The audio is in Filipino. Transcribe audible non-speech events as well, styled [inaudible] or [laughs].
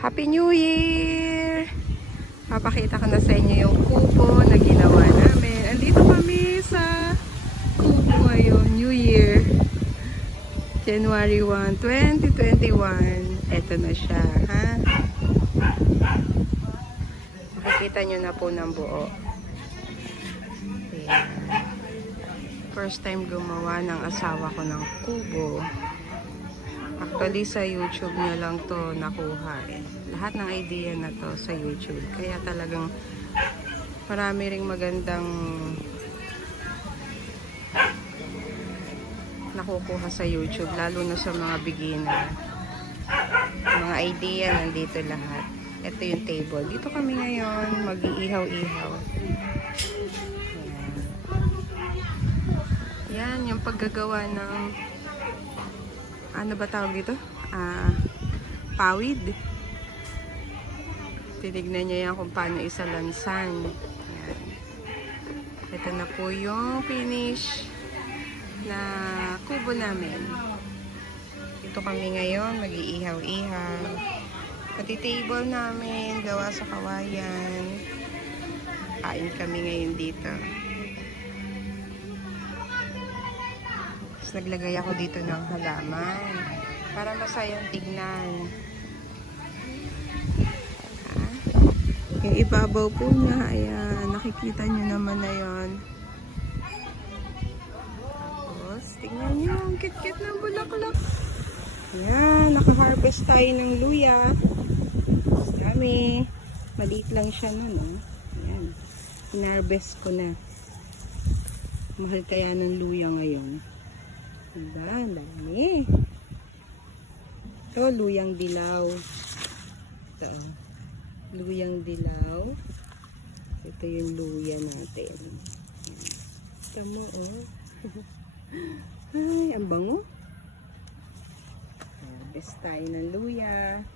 Happy New Year! Papakita ko na sa inyo yung kubo na ginawa namin. Andito kami sa kubo ngayon, New Year. January 1, 2021. Ito na siya, ha? Makikita nyo na po ng buo. First time gumawa ng asawa ko ng kubo. Actually, sa YouTube nyo lang to nakuha eh. Lahat ng idea na to sa YouTube. Kaya talagang marami ring magandang nakukuha sa YouTube. Lalo na sa mga beginner. Mga idea nandito lahat. Ito yung table. Dito kami ngayon mag-iihaw-ihaw. Yan, yung paggagawa ng ano ba tawag dito? Ah, pawid. Tinignan niya yan kung paano isalansan. Yan. Ito na po yung finish na kubo namin. Ito kami ngayon, mag-iihaw-ihaw. Pati table namin, gawa sa kawayan. Kain kami ngayon dito. Naglagay ako dito ng halaman para masayang tignan. Ah, Yung ibabaw po niya, ayan, nakikita niyo naman na yon. Tapos, tignan niyo, ang kit-kit ng bulaklak. Ayan, naka-harvest tayo ng luya. Dami. Maliit lang siya nun, oh. Ayan. Inharvest ko na. Mahal kaya ng luya ngayon. Diba? Ang dami. Ito, luyang dilaw. Ito, oh. luyang dilaw. Ito yung luya natin. Ito mo, oh. [laughs] Ay, ang bango. Harvest tayo ng luya.